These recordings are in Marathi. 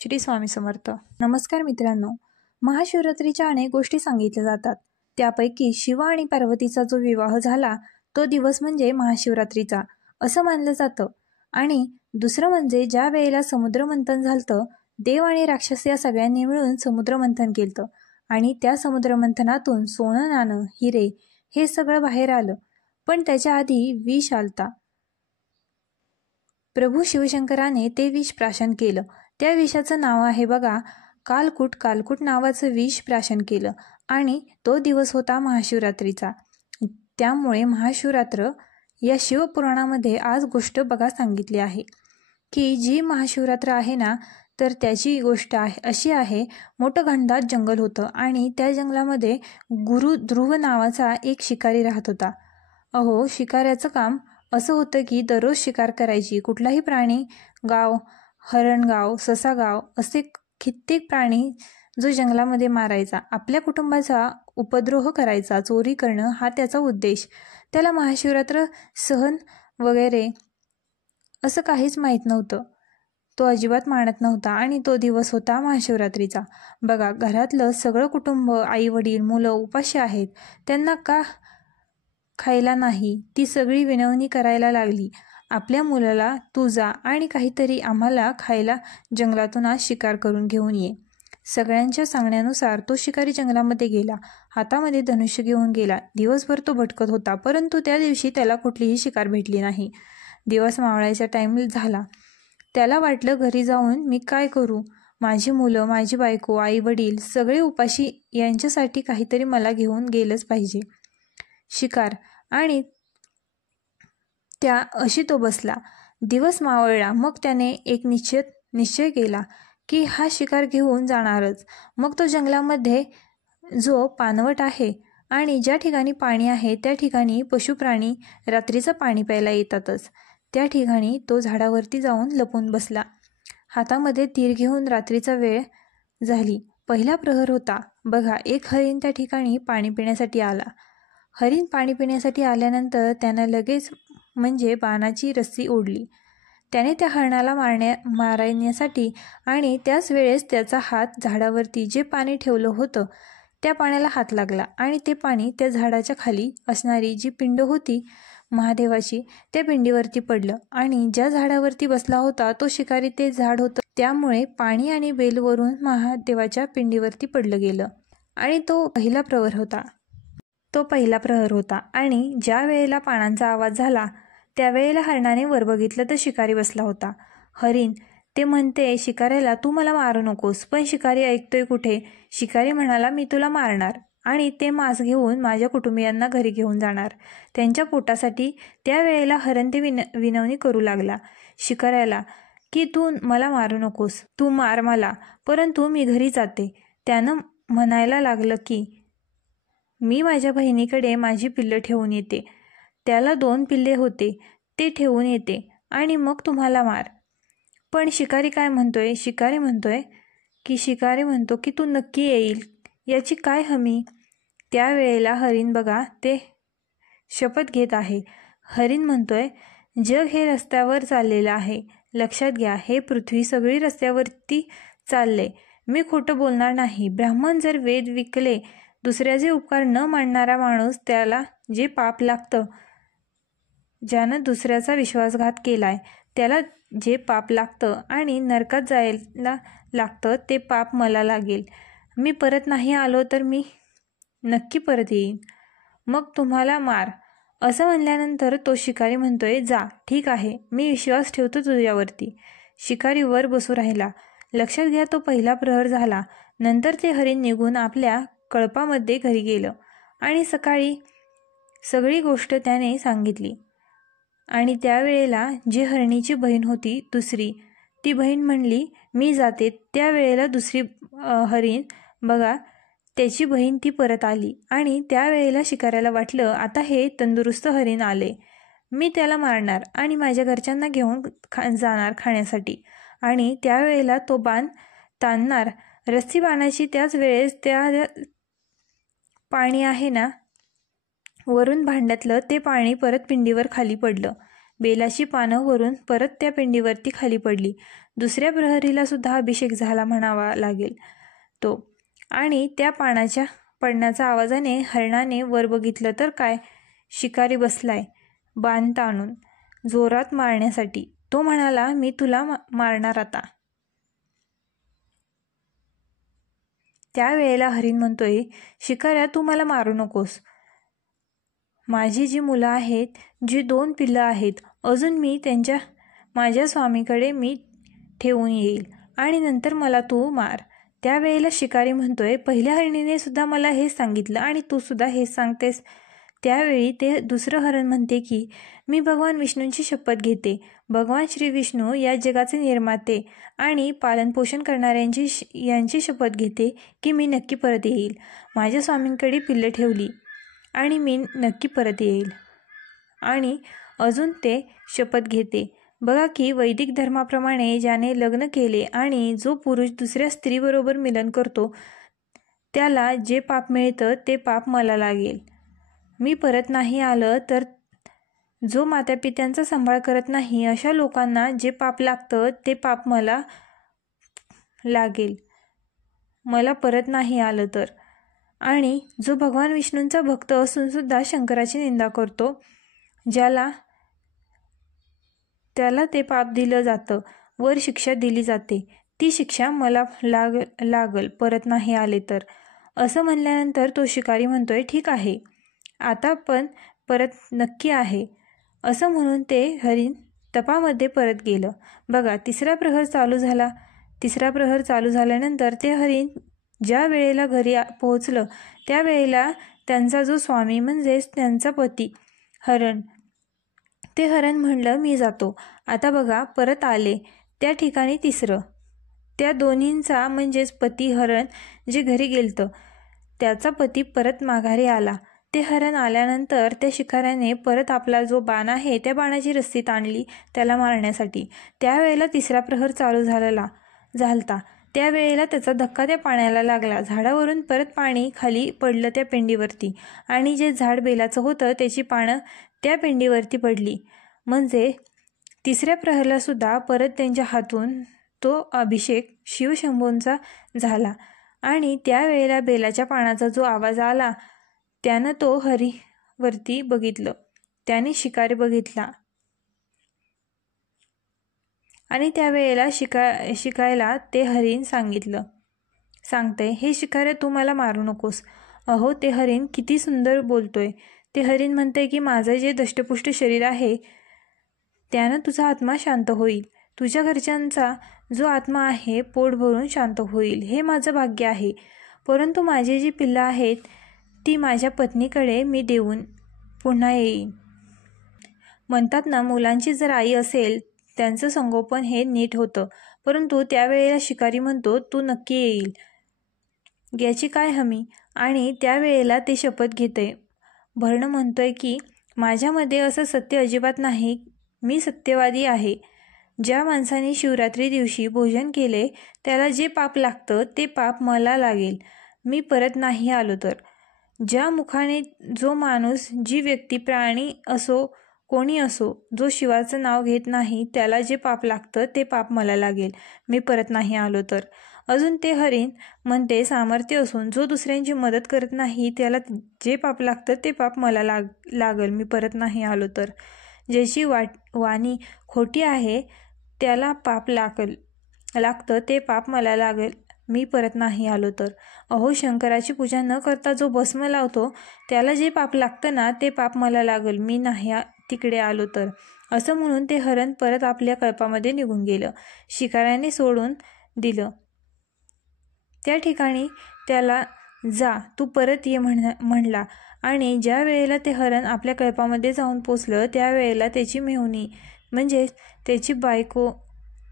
श्री स्वामी समर्थ. नमस्कार मित्रांनो. महाशिवरात्रीच्या अनेक गोष्टी सांगितल्या जातात. त्यापैकी शिव आणि पार्वतीचा जो विवाह झाला तो दिवस म्हणजे महाशिवरात्रीचा असं मानलं जातं. आणि दुसरं म्हणजे ज्या वेळेला समुद्रमंथन झालं, देव आणि राक्षस या सगळ्यांनी मिळून समुद्रमंथन केलं आणि त्या समुद्रमंथनातून सोनं, नाणं, हिरे हे सगळं बाहेर आलं. पण त्याच्या आधी विष आलता. प्रभू शिवशंकराने ते विष प्राशन केलं. त्या विषाचं नाव आहे बघा कालकूट. कालकूट नावाचं विष प्राशन केलं आणि तो दिवस होता महाशिवरात्रीचा. त्यामुळे महाशिवरात्र या शिवपुराणामध्ये आज गोष्ट बघा सांगितली आहे की जी महाशिवरात्र आहे ना, तर त्याची गोष्ट आहे अशी आहे. मोठं घनदाट जंगल होतं आणि त्या जंगलामध्ये गुरु ध्रुव नावाचा एक शिकारी राहत होता. अहो, शिकाऱ्याचं काम असं होतं की दररोज शिकार करायची. कुठलाही प्राणी, गाव, हरणगाव, ससागाव असे कित्येक प्राणी जो जंगलामध्ये मारायचा. आपल्या कुटुंबाचा उपद्रोह करायचा, चोरी करणं हा त्याचा उद्देश. त्याला महाशिवरात्र सहन वगैरे असं काहीच माहीत नव्हतं. तो अजिबात मानत नव्हता आणि तो दिवस होता महाशिवरात्रीचा. बघा, घरातलं सगळं कुटुंब, आई वडील, मुलं उपाशी आहेत. त्यांना का खायला नाही ती सगळी विनवणी करायला लागली. आपल्या मुलाला तू जा आणि काहीतरी आम्हाला खायला जंगलातून आज शिकार करून घेऊन ये. सगळ्यांच्या सांगण्यानुसार तो शिकारी जंगलामध्ये गेला. हातामध्ये धनुष्य घेऊन गेला. दिवसभर तो भटकत होता, परंतु त्या दिवशी त्याला कुठलीही शिकार भेटली नाही. दिवस मावळायचा टाईम झाला. त्याला वाटलं घरी जाऊन मी काय करू. माझी मुलं, माझी बायको, आई वडील सगळे उपाशी. यांच्यासाठी काहीतरी मला घेऊन गेलंच पाहिजे शिकार. आणि त्या अशी तो बसला. दिवस मावळला. मग त्याने एक निश्चय केला की हा शिकार घेऊन जाणारच. मग तो जंगलामध्ये जो पाणवट आहे आणि ज्या ठिकाणी पाणी आहे त्या ठिकाणी पशुप्राणी रात्रीचं पाणी प्यायला येतातच. त्या ठिकाणी तो झाडावरती जाऊन लपून बसला. हातामध्ये तीर घेऊन. रात्रीचा वेळ झाली. पहिला प्रहर होता. बघा, एक हरिण त्या ठिकाणी पाणी पिण्यासाठी आला. हरिण पाणी पिण्यासाठी आल्यानंतर त्यानं लगेच म्हणजे बाणाची रस्सी ओढली. त्याने त्या हरणाला मारण्यासाठी आणि त्याच वेळेस त्याचा हात झाडावरती जे पाणी ठेवलं होतं त्या पाण्याला हात लागला आणि ते पाणी त्या झाडाच्या खाली असणारी जी पिंड होती महादेवाची त्या पिंडीवरती पडलं. आणि ज्या झाडावरती बसला होता तो शिकारी ते झाड होतं, त्यामुळे पाणी आणि बेलवरून महादेवाच्या पिंडीवरती पडलं गेलं. आणि तो पहिला प्रहर होता. आणि ज्या वेळेला पाण्याचा आवाज झाला त्यावेळेला हरणाने वर बघितलं तर शिकारी बसला होता. हरिण ते म्हणते शिकाऱ्याला, तू मला मारू नकोस. पण शिकारी ऐकतोय कुठे. शिकारी म्हणाला, मी तुला मारणार आणि ते मांस घेऊन माझ्या कुटुंबियांना घरी घेऊन जाणार त्यांच्या पोटासाठी. त्यावेळेला हरण ते विनवणी करू लागला शिकाऱ्याला की तू मला मारू नकोस, तू मार मला, परंतु मी घरी जाते. त्यानं म्हणायला लागलं की मी माझ्या बहिणीकडे माझी पिल्लं ठेवून येते. त्याला 2 पिल्ले होते, ते ठेवून येते आणि मग तुम्हाला मार. पण शिकारी काय म्हणतोय. शिकारी म्हणतो की तू नक्की येईल याची काय हमी. त्यावेळेला हरिण बघा ते शपथ घेत आहे. हरिण म्हणतोय, जग हे रस्त्यावर चाललेलं आहे. लक्षात घ्या, हे पृथ्वी सगळी रस्त्यावरती चालले. मी खोटं बोलणार नाही. ब्राह्मण जर वेद विकले, दुसऱ्याचे उपकार न मानणारा माणूस त्याला जे पाप लागतं, ज्यानं दुसऱ्याचा विश्वासघात केलाय त्याला जे पाप लागतं आणि नरकात जायला लागतं ते पाप मला लागेल. मी परत नाही आलो तर मी नक्की परत येईन. मग तुम्हाला मार. असं म्हणल्यानंतर तो शिकारी म्हणतोय, जा ठीक आहे, मी विश्वास ठेवतो तुझ्यावरती. शिकारी वर बसू राहिला. लक्षात घ्या, तो पहिला प्रहर झाला. नंतर ते हरिण निघून आपल्या कळपामध्ये घरी गेलं आणि सकाळी सगळी गोष्ट त्याने सांगितली. आणि त्यावेळेला जी हरणीची बहीण होती दुसरी, ती बहीण म्हणली मी जाते. त्यावेळेला दुसरी हरिण बघा त्याची बहीण ती परत आली. आणि त्यावेळेला शिकाऱ्याला वाटलं आता हे तंदुरुस्त हरिण आले, मी त्याला मारणार आणि माझ्या घरच्यांना घेऊन जाणार खाण्यासाठी. आणि त्यावेळेला तो बाण ताणणार रस्सी बाणाची. त्याच वेळेस त्या पाणी आहे ना वरून भांड्यातलं ते पाणी परत पिंडीवर खाली पडलं. बेलाची पानं वरून परत त्या पिंडीवरती खाली पडली. दुसऱ्या प्रहरीला सुद्धा अभिषेक झाला म्हणावा लागेल तो. आणि त्या पानाच्या पडण्याच्या आवाजाने हरणाने वर बघितलं तर काय, शिकारी बसलाय बाण ताणून जोरात मारण्यासाठी. तो म्हणाला, मी तुला मारणार आता. त्यावेळेला हरिण म्हणतोय, शिकाऱ्या तू मला मारू नकोस. माझी जी मुलं आहेत, जी 2 पिल्लं आहेत, अजून मी माझ्या स्वामीकडे मी ठेवून येईल आणि नंतर मला तू मार. त्यावेळेला शिकारी म्हणतोय, पहिल्या हरिणीने सुद्धा मला हेच सांगितलं आणि तू सुद्धा हेच सांगतेस. त्यावेळी ते दुसरं हरण म्हणते की, मी भगवान विष्णूंची शपथ घेते, भगवान श्री विष्णू या जगाचे निर्माते आणि पालनपोषण यांची शपथ घेते की मी नक्की परत येईल. माझ्या स्वामींकडे पिल्लं ठेवली आणि मी नक्की परत येईल. आणि अजून ते शपथ घेते, बघा की वैदिक धर्माप्रमाणे ज्याने लग्न केले आणि जो पुरुष दुसऱ्या स्त्रीबरोबर मिलन करतो त्याला जे पाप मिळतं ते पाप मला लागेल. मी परत नाही आलं तर जो मातापित्यांचा सांभाळ करत नाही अशा लोकांना जे पाप लागतं ते पाप मला लागेल, मला परत नाही आलं तर. आणि जो भगवान विष्णूंचा भक्त असून सुद्धा शंकराची निंदा करतो त्याला ते पाप दिलं जातं, वर शिक्षा दिली जाते, ती शिक्षा मला लागल परत नाही आले तर. असं म्हणल्यानंतर तो शिकारी म्हणतोय, ठीक आहे, आता पण परत नक्की आहे. असं म्हणून ते हरिण तपामध्ये परत गेलं. बघा, तिसरा प्रहर चालू झाल्यानंतर ते हरिण ज्या वेळेला घरी पोहोचलं त्यावेळेला त्यांचा जो स्वामी म्हणजेच त्यांचा पती ते हरण म्हणलं, मी जातो. आता बघा परत आले. त्या ठिकाणी तिसरं त्या दोन्हींचा म्हणजेच पती हरण जे घरी गेलतं त्याचा पती परत माघारी आला. ते हरण आल्यानंतर त्या शिकाऱ्याने परत आपला जो बाण आहे त्या बाणाची रस्सी ताणली त्याला मारण्यासाठी. त्यावेळेला तिसरा प्रहर चालू झालता. त्यावेळेला त्याचा धक्का त्या पाण्याला लागला. झाडावरून परत पाणी खाली पडलं त्या पेंडीवरती आणि जे झाड बेलाचं होतं त्याची पानं त्या पेंडीवरती पडली. म्हणजे तिसऱ्या प्रहरला सुद्धा परत त्यांच्या हातून तो अभिषेक शिवशंभूंचा झाला. आणि त्यावेळेला बेलाच्या पानाचा जो आवाज आला त्यानं तो हरीवरती बघितलं. त्याने शिकारी बघितला आणि त्यावेळेला शिकायला ते हरिण सांगतंय, हे शिकाऱ्या तू मला मारू नकोस. अहो, ते हरिण किती सुंदर बोलतोय. ते हरिण म्हणतंय की माझं जे दष्टपुष्ट शरीर आहे त्यानं तुझा आत्मा शांत होईल, तुझ्या घरच्यांचा जो आत्मा आहे पोट भरून शांत होईल, हे माझं भाग्य आहे. परंतु माझी जी पिल्लं आहेत ती माझ्या पत्नीकडे मी देऊन पुन्हा येईन. म्हणतात ना, मुलांची जर आई असेल त्यांचं संगोपन हे नीट होतं. परंतु त्यावेळेला शिकारी म्हणतो, तू नक्की येईल याची काय हमी. आणि त्यावेळेला ते शपथ घेतंय. भरण म्हणतोय की माझ्यामध्ये असं सत्य अजिबात नाही, मी सत्यवादी आहे. ज्या माणसाने शिवरात्री दिवशी भोजन केले त्याला जे पाप लागतं ते पाप मला लागेल, मी परत नाही आलो तर. ज्या मुखाने जो माणूस, जी व्यक्ती, प्राणी असो कोणी असो, जो शिवाचं नाव घेत नाही त्याला जे पाप लागतं ते पाप मला लागेल, मी परत नाही आलो तर. अजून ते हरिण म्हणते, सामर्थ्य असून जो दुसऱ्यांची मदत करत नाही त्याला जे पाप लागतं ते पाप मला लागल, मी परत नाही आलो तर. ज्याची वाणी खोटी आहे त्याला पाप लागतं ते पाप मला लागेल, मी परत नाही आलो तर. अहो, शंकराची पूजा न करता जो भस्म लावतो त्याला जे पाप लागतं ना ते पाप मला लागल, मी नाही तिकडे आलो तर. असं म्हणून ते हरण परत आपल्या कळपामध्ये निघून गेलं. शिकाऱ्याने सोडून दिलं त्या ठिकाणी. त्याला जा, तू परत ये म्हणला. आणि ज्या वेळेला ते हरण आपल्या कळपामध्ये जाऊन पोचलं त्यावेळेला त्याची मेहुणी म्हणजे त्याची बायको,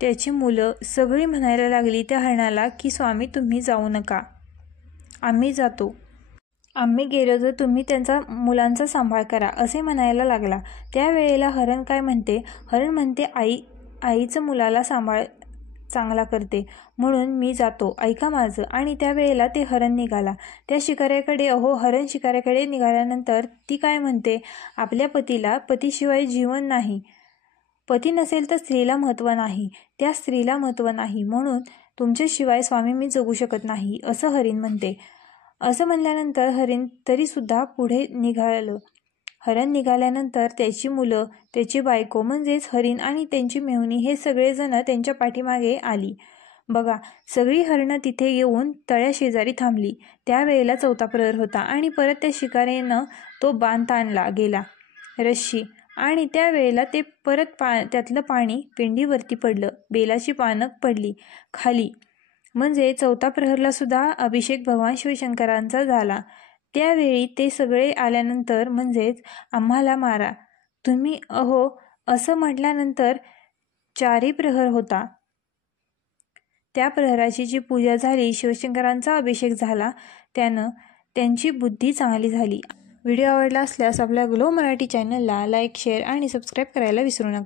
त्याची मुलं सगळी म्हणायला लागली त्या हरणाला की स्वामी तुम्ही जाऊ नका, आम्ही जातो, आम्ही गेलो तर तुम्ही त्यांचा मुलांचा सांभाळ करा, असे म्हणायला लागला. त्यावेळेला हरण काय म्हणते, हरण म्हणते आईचं मुलाला सांभाळ चांगला करते म्हणून मी जातो, ऐका माझं. आणि त्यावेळेला ते हरण निघाला त्या शिकाऱ्याकडे. अहो, हरण शिकाऱ्याकडे निघाल्यानंतर ती काय म्हणते, आपल्या पतीला पतीशिवाय जीवन नाही, पती नसेल तर स्त्रीला महत्त्व नाही, त्या स्त्रीला महत्त्व नाही, म्हणून तुमच्याशिवाय स्वामी मी जगू शकत नाही असं हरिण म्हणते. असं म्हणल्यानंतर हरिण तरीसुद्धा पुढे निघालं. हरण निघाल्यानंतर त्याची मुलं, त्याची बायको म्हणजेच हरिण आणि त्यांची मेहुणी हे सगळेजण त्यांच्या पाठीमागे आली. बघा, सगळी हरणं तिथे येऊन तळ्याशेजारी थांबली. त्यावेळेला 4था प्रहर होता आणि परत त्या शिकारीनं तो बांध ताणला गेला, रश्शी, आणि त्यावेळेला ते परत त्यातलं पाणी पिंडीवरती पडलं. बेलाची पानं पडली खाली. म्हणजे 4था प्रहरला सुद्धा अभिषेक भगवान शिवशंकरांचा झाला. त्यावेळी ते सगळे आल्यानंतर म्हणजेच आम्हाला मारा तुम्ही अहो असं म्हटल्यानंतर 4ही प्रहर होता. त्या प्रहराची जी पूजा झाली, शिवशंकरांचा अभिषेक झाला, त्यानं त्यांची बुद्धी चांगली झाली. व्हिडिओ आवडला असल्यास आपल्या ग्लो मराठी चॅनलला लाईक, शेअर आणि सबस्क्राईब करायला विसरू नका.